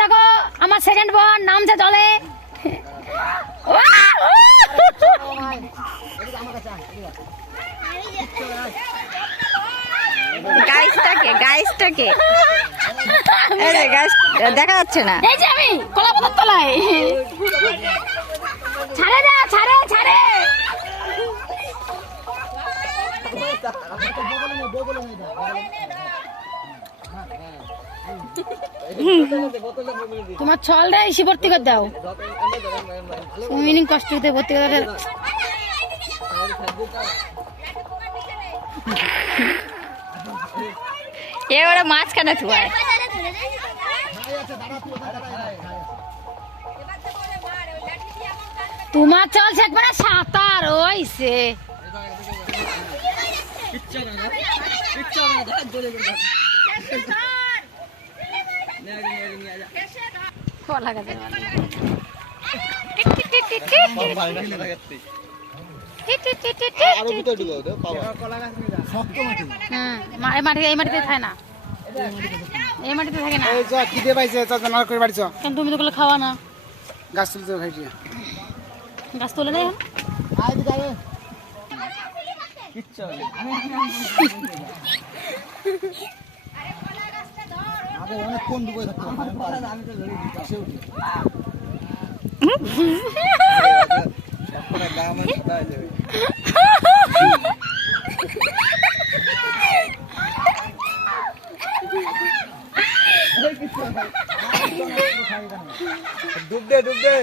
দেখো আমার সেকেন্ড বোন নামছে জলে। গাইসটাকে গাইসটাকে। যে গাইস দেখা যাচ্ছে না। এই যে আমি তলায়। ছাড়ে না ছাড়ে ছাড়ে। তোমার ছলটা এসে ভর্তি করে দাও সুইমিং কষ্ট হতে ভর্তি করে। এ ওরা মাঝখানে থুয়ায় তোমার চল শেখবে না সাঁতার ওইসে কলা গাছের মালা। হুম, এই মাটি এই মাটিতে থাকে না এই মাটিতে থাকে না খিদে পাইছে করে বাড়ি চ কেন তুমি তো খাওয়া না গাছ তুলতে খাইছি গাছ তুলে দেয় অনেক কোন ডুবে থাকতো ডুব দে ডুব দে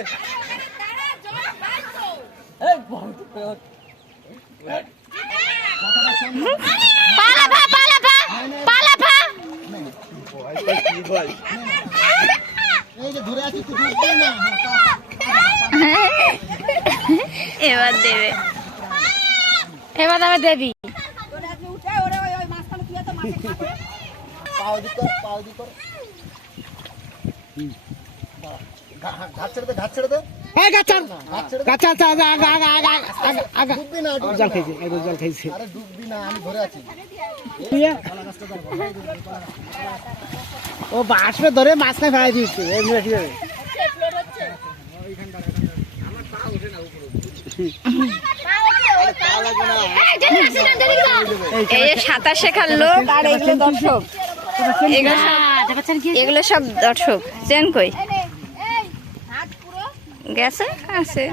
পালাফা পালাফা পালাফা এই এবার দেবে। এবার আমি দেবি। জল। খাইছে জল খাইছে আরে ডুববি না আমি ধরে আছি। ও বাসবে ধরে মাছ না ফেলাই দিচ্ছে এমনি এই সাঁতার শেখার লোক আর এগুলো দর্শক। এগুলো সব দর্শক। চেন কই? গেছে? আছে।